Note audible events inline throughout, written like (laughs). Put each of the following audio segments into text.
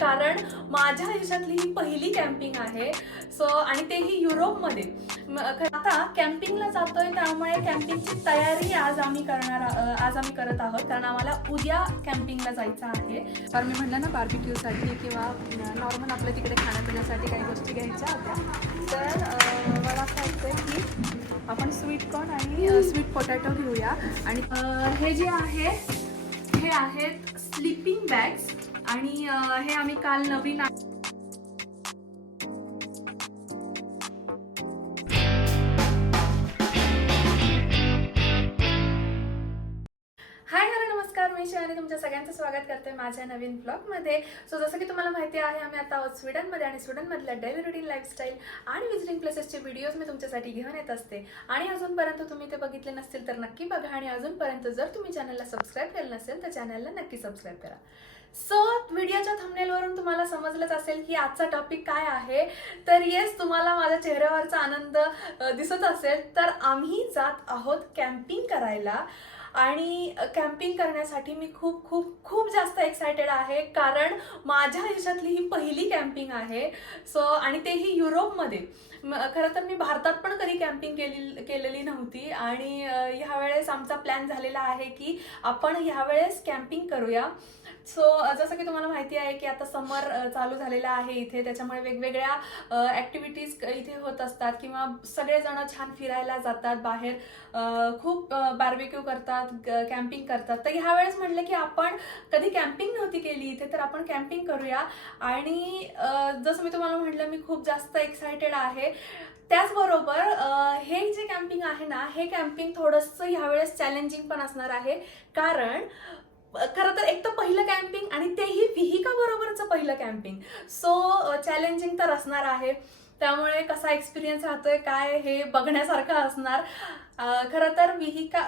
कारण माझ्या आयुष्यातली ही पहिली कॅम्पिंग आहे. सो आणि तेही युरोपमध्ये. आता कॅम्पिंगला जातोय त्यामुळे कॅम्पिंगची तयारी आज आम्ही करणार आज आम्ही करत आहोत. कारण आम्हाला उद्या कॅम्पिंगला जायचं आहे. तर मी म्हटलं ना बार्बिक्यूसाठी किंवा नॉर्मल आपल्या तिकडे खाण्यापिण्यासाठी काही गोष्टी घ्यायच्या होत्या. तर मला असं वाटतं की आपण स्वीट कॉर्न आणि स्वीट पोटॅटो घेऊया. आणि हे जे आहे हे आहेत स्लीपिंग बॅग्स आणि हे आम्ही काल नवीन आणि हाय नमस्कार. मी तुमच्या सगळ्यांचं स्वागत करते माझ्या नवीन ब्लॉगमध्ये. सो जसं की तुम्हाला माहिती आहे आम्ही आता आहोत स्वीडनमध्ये आणि स्वीडनमधल्या डेली रुटीन लाईफस्टाईल आणि विजिटिंग प्लेसेसचे व्हिडिओज मी तुमच्यासाठी घेऊन येत असते. आणि अजूनपर्यंत तुम्ही ते बघितले नसतील तर नक्की बघा. आणि अजूनपर्यंत जर तुम्ही चॅनलला सबस्क्राईब केलं नसेल तर चॅनलला नक्की सबस्क्राईब करा. सो व्हिडिओच्या थंबनेलवरून तुम्हाला समजलंच असेल की आजचा टॉपिक काय आहे. तर येस तुम्हाला माझ्या चेहऱ्यावरचा आनंद दिसत असेल. तर आम्ही जात आहोत कॅम्पिंग करायला. आणि कॅम्पिंग करण्यासाठी मी खूप खूप खूप जास्त एक्सायटेड आहे. कारण माझ्या आयुष्यातली ही पहिली कॅम्पिंग आहे. सो आणि तेही युरोपमध्ये. खरं तर मी भारतात पण कधी कॅम्पिंग केली केलेली नव्हती. आणि ह्यावेळेस आमचा प्लॅन झालेला आहे की आपण ह्यावेळेस कॅम्पिंग करूया. सो जसं की तुम्हाला माहिती आहे की आता समर चालू झालेला आहे इथे. त्याच्यामुळे वेगवेगळ्या ॲक्टिव्हिटीज इथे होत असतात किंवा सगळेजण छान फिरायला जातात बाहेर. खूप बार्बेक्यू करतात कॅम्पिंग करतात. तर ह्यावेळेस म्हटलं की आपण कधी कॅम्पिंग नव्हती केली इथे तर आपण कॅम्पिंग करूया. आणि जसं मी तुम्हाला म्हटलं मी खूप जास्त एक्सायटेड आहे. त्याचबरोबर हे जे कॅम्पिंग आहे ना हे कॅम्पिंग थोडंसं ह्यावेळेस चॅलेंजिंग पण असणार आहे. कारण खरं तर एक तर पहिलं कॅम्पिंग आणि तेही विहिका बरोबरचं पहिलं कॅम्पिंग सो चॅलेंजिंग तर असणार आहे. त्यामुळे कसा एक्सपिरियन्स राहतोय काय हे बघण्यासारखं असणार. खरं तर विहिका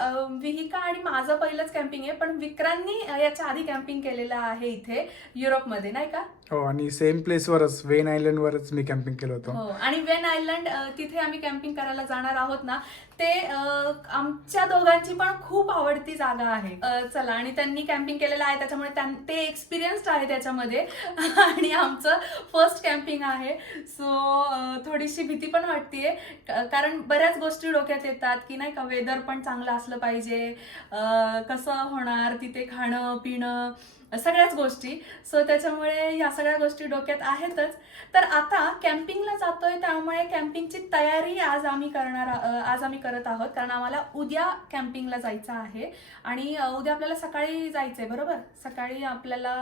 विहिका आणि माझं पहिलंच कॅम्पिंग आहे पण विक्रांनी याच्या आधी कॅम्पिंग केलेलं आहे इथे युरोपमध्ये नाही का? हो आणि सेम प्लेसवरच वेन आयलंडवरच मी कॅम्पिंग केलं होतं. हो आणि वेन आयलंड तिथे आम्ही कॅम्पिंग करायला जाणार आहोत ना ते आमच्या दोघांची पण खूप आवडती जागा आहे. चला आणि त्यांनी कॅम्पिंग केलेलं आहे त्याच्यामुळे त्यां- ते एक्सपिरियन्स्ड आहे त्याच्यामध्ये. (laughs) आणि आमचं फर्स्ट कॅम्पिंग आहे. सो थोडीशी भीती पण वाटते कारण बऱ्याच गोष्टी डोक्यात येतात की नाही का वेदर पण चांगलं असलं पाहिजे. कसं होणार तिथे खाणं पिणं. सगळ्याच गोष्टी. सो त्याच्यामुळे ह्या सगळ्या गोष्टी डोक्यात आहेतच. तर आता कॅम्पिंगला जातोय त्यामुळे कॅम्पिंगची तयारी आज आम्ही करणार आज आम्ही करत आहोत. कारण आम्हाला उद्या कॅम्पिंगला जायचं आहे. आणि उद्या आपल्याला सकाळी जायचंय बरोबर? सकाळी आपल्याला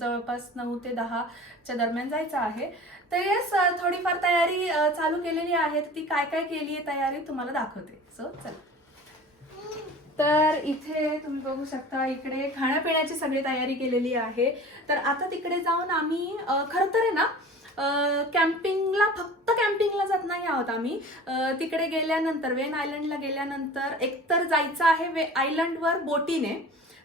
जवळपास नऊ ते दहाच्या दरम्यान जायचं आहे. तर येस थोडीफार तयारी चालू केलेली आहे. ती काय काय केली आहे तयारी तुम्हाला दाखवते. सो चला. तर इथे तुम्ही बघू शकता इकडे खाण्यापिण्याची सगळी तयारी केलेली आहे. तर आता तिकडे जाऊन आम्ही खरं तर आहे ना कॅम्पिंगला फक्त कॅम्पिंगला जात नाही आहोत आम्ही. तिकडे गेल्यानंतर वेन आयलंडला गेल्यानंतर एकतर जायचं आहे वे आयलंडवर बोटीने.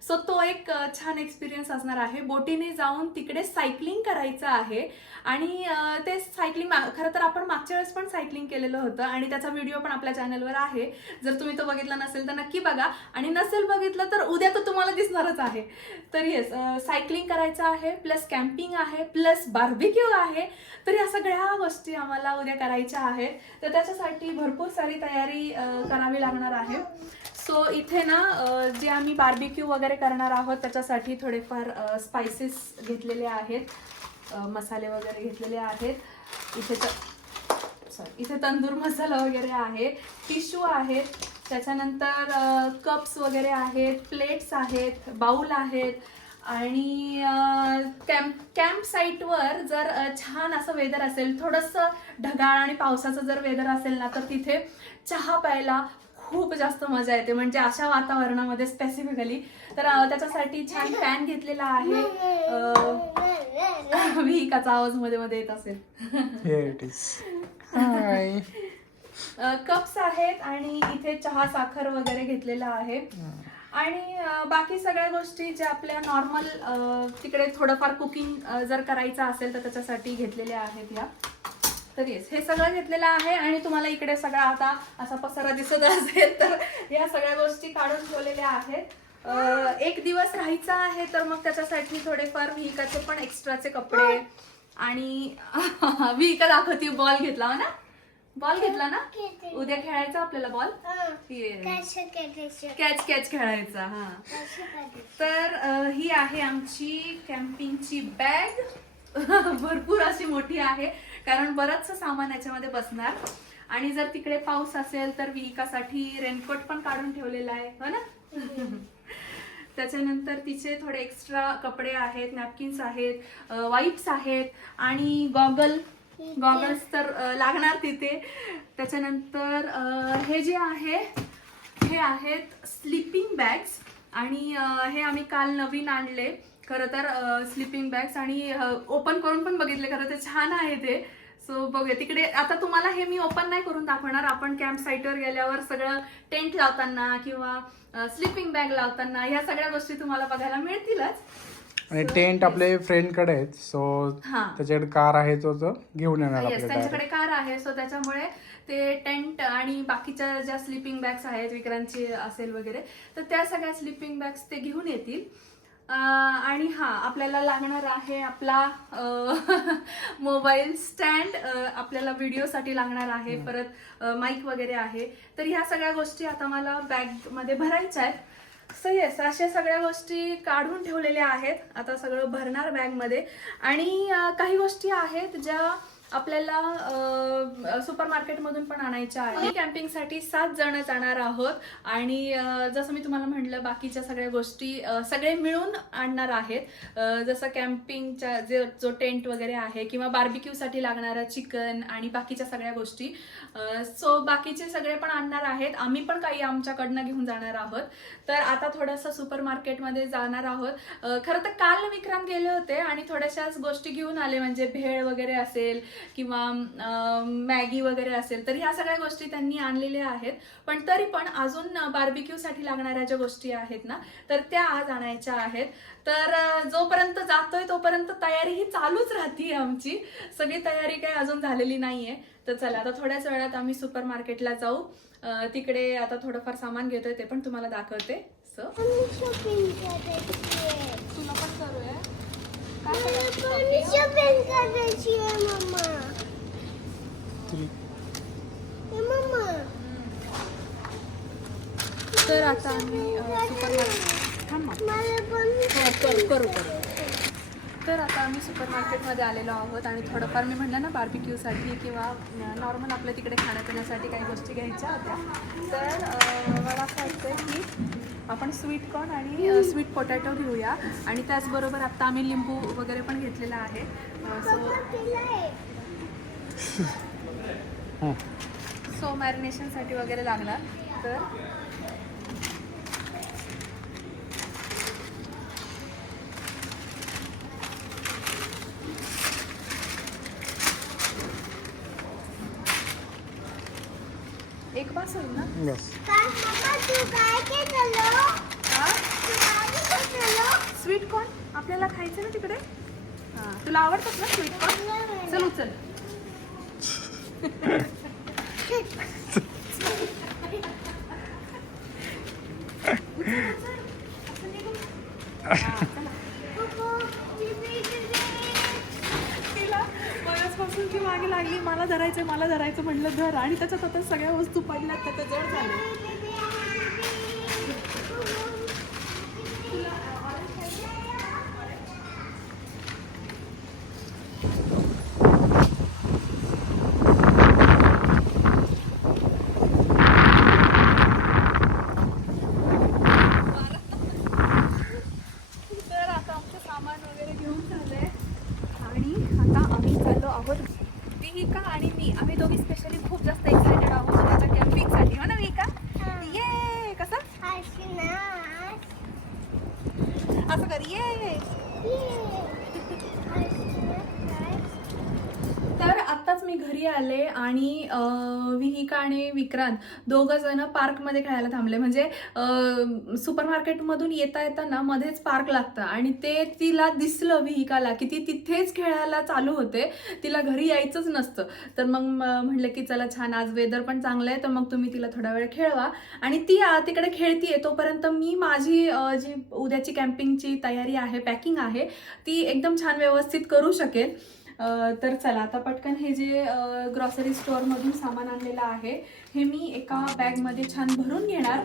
सो तो एक छान एक्सपिरियन्स असणार आहे. बोटीने जाऊन तिकडे सायकलिंग करायचं आहे. आणि ते सायकलिंग खरं तर आपण मागच्या वेळेस पण सायकलिंग केलेलं होतं आणि त्याचा व्हिडिओ पण आपल्या चॅनलवर आहे. जर तुम्ही तो बघितला नसेल तर नक्की बघा. आणि नसेल बघितलं तर उद्या तर तुम्हाला दिसणारच आहे. तर येस सायकलिंग करायचं आहे प्लस कॅम्पिंग आहे प्लस बार्बिक्यू आहे. तर या सगळ्या गोष्टी आम्हाला उद्या करायच्या आहेत. तर त्याच्यासाठी भरपूर सारी तयारी करावी लागणार आहे. सो इथे ना जे आम्ही बार्बिक्यू वगैरे करणार आहोत त्याच्यासाठी थोडेफार स्पायसेस घेतलेले आहेत. मसाले वगैरे घेतलेले आहेत. इथे तर सॉरी इथे तंदूर मसाला वगैरे आहे. टिश्यू आहेत. त्याच्यानंतर कप्स वगैरे आहेत. प्लेट्स आहेत. बाऊल आहेत. आणि कॅम्प कॅम्प साईटवर जर छान असं वेदर असेल थोडंसं ढगाळ आणि पावसाचं जर वेदर असेल ना तर तिथे चहा प्यायला खूप जास्त मजा येते. म्हणजे अशा वातावरणामध्ये स्पेसिफिकली तर त्याच्यासाठी छान फॅन घेतलेला आहे. विहिकाचा (laughs) आवाजमध्ये मध्ये येत असेल. Here it is. Hi. Cups आहेत आणि इथे चहा साखर वगैरे घेतलेला आहे. आणि बाकी सगळ्या गोष्टी ज्या आपल्या नॉर्मल तिकडे थोडंफार कुकिंग जर करायचं असेल तर त्याच्यासाठी घेतलेल्या आहेत या. तर येस हे सगळं घेतलेलं आहे आणि तुम्हाला इकडे सगळा आता असा पसारा दिसत असेल तर या सगळ्या गोष्टी काढून ठेवलेल्या आहेत. एक दिवस राहायचा आहे तर मग त्याच्यासाठी थोडेफार विहिकाचे पण एक्स्ट्राचे कपडे आणि (laughs) विहिका दाखवती बॉल घेतला हो ना? बॉल घेतला ना? उद्या खेळायचा आपल्याला बॉल? कॅच कॅच खेळायचा हा. तर ही आहे आमची कॅम्पिंगची बॅग (laughs) भरपूर अशी मोठी आहे. कारण बरंचसं सामान याच्यामध्ये बसणार. आणि जर तिकडे पाऊस असेल तर विहिकासाठी रेनकोट पण काढून ठेवलेला आहे. हो ना? (laughs) त्याच्यानंतर तिचे थोडे एक्स्ट्रा कपडे आहेत नॅपकिन्स आहेत वाईप्स आहेत आणि गॉगल गॉगल्स तर लागणार तिथे. त्याच्यानंतर हे जे आहे हे आहेत स्लिपिंग बॅग्स आणि हे आम्ही काल नवीन आणले. खरं तर स्लिपिंग बॅग्स आणि ओपन करून पण बघितले. खरं तर छान आहे ते. सो बघूया. तिकडे आता तुम्हाला हे मी ओपन नाही करून दाखवणार. आपण कॅम्प साईटवर गेल्यावर सगळं टेंट लावताना किंवा स्लिपिंग बॅग लावताना ह्या सगळ्या गोष्टी तुम्हाला बघायला मिळतीलच. आणि टेंट आपले फ्रेंडकडे आहेत. सो हा. त्याच्याकडे कार आहे तो घेऊन येणार त्यांच्याकडे कार आहे. सो त्याच्यामुळे ते टेंट आणि बाकीच्या ज्या स्लिपिंग बॅग्स आहेत विक्रांची असेल वगैरे तर त्या सगळ्या स्लिपिंग बॅग्स ते घेऊन येतील. आणि हा आपल्याला लागणार आहे आपला मोबाईल स्टँड (laughs) आपल्याला व्हिडिओसाठी लागणार आहे. परत माईक वगैरे आहे. तर ह्या सगळ्या गोष्टी आता मला बॅगमध्ये भरायच्या आहेत. सो येस अशा सगळ्या गोष्टी काढून ठेवलेल्या आहेत. आता सगळं भरणार बॅगमध्ये आणि काही गोष्टी आहेत ज्या आपल्याला सुपर मार्केटमधून पण आणायच्या आहे कॅम्पिंगसाठी सात जण जाणार आहोत. आणि जसं मी तुम्हाला म्हटलं बाकीच्या सगळ्या गोष्टी सगळे मिळून आणणार आहेत. जसं कॅम्पिंगच्या जे जो टेंट वगैरे आहे किंवा बार्बिक्यूसाठी लागणारं चिकन आणि बाकीच्या सगळ्या गोष्टी सो बाकीचे सगळे पण आणणार आहेत. आम्ही पण काही आमच्याकडनं घेऊन जाणार आहोत. तर आता थोडंसं सुपर मार्केटमध्ये जाणार आहोत. खरं तर काल विक्रांत गेले होते आणि थोड्याशाच गोष्टी घेऊन आले म्हणजे भेळ वगैरे असेल किंवा मॅगी वगैरे असेल तर ह्या सगळ्या गोष्टी त्यांनी आणलेल्या आहेत. पण तरी पण अजून बार्बिक्यूसाठी लागणाऱ्या ज्या गोष्टी आहेत ना तर त्या आज आणायच्या आहेत. तर जोपर्यंत जातोय तोपर्यंत तयारी ही चालूच राहते आमची. सगळी तयारी काही अजून झालेली नाहीये. तर चला आता थोड्याच वेळात आम्ही सुपर मार्केटला जाऊ तिकडे आता थोडंफार सामान घेतोय ते पण तुम्हाला दाखवते. सो तुला पण करूया तर आता आम्ही सुपर मार्केट करू करू करू तर आता आम्ही सुपर मार्केटमध्ये आलेलो आहोत आणि थोडंफार मी म्हणलं ना बार्बिक्यूसाठी किंवा नॉर्मल आपल्या तिकडे खाण्यापिण्यासाठी काही गोष्टी घ्यायच्या होत्या. तर मला असं वाटतं की आपण स्वीट कॉर्न आणि स्वीट पोटॅटो घेऊया. आणि त्याचबरोबर आत्ता आम्ही लिंबू वगैरे पण घेतलेला आहे. सो सो मॅरिनेशनसाठी वगैरे लागणार. तर एक बास होईल ना बस स्वीट कॉर्न आपल्याला खायचं ना तिकडे? हां तुला आवडतात ना स्वीट कॉर्न चल उचल. बऱ्याचपासून ती मागे लागली मला धरायचं मला धरायचं म्हटलं धर. आणि त्याच्यात आता सगळ्या वस्तू पडल्यात त्याचं जड झालं तर आता आमचं सामान वगैरे घेऊन झालंय आणि आता आम्ही चाललो आहोत विहिका आणि मी आम्ही दोघी स्पेशली खूप जास्त एक्सायटेड आहोत त्याच्या कॅम्पिंगसाठी हो ना विहिका ये कसं असं कर ये तर आत्ताच मी घरी आले आणि विहिका आणि विक्रांत दोघं जण पार्कमध्ये खेळायला थांबले. म्हणजे सुपर मार्केटमधून येता येताना मध्येच पार्क लागतं आणि ते तिला दिसलं विहिकाला की ती तिथेच खेळायला चालू होते. तिला घरी यायचंच नसतं. तर मग म्हटलं की चला छान आज वेदर पण चांगलं आहे तर मग तुम्ही तिला थोडा वेळ खेळवा. आणि ती तिकडे खेळतीये तोपर्यंत मी माझी जी उद्याची कॅम्पिंगची तयारी आहे पॅकिंग आहे ती एकदम छान व्यवस्थित करू शकेल तर चला आता पटकन हे जे ग्रॉसरी स्टोअरमधून सामान आणलेलं आहे हे मी एका बॅगमध्ये छान भरून घेणार.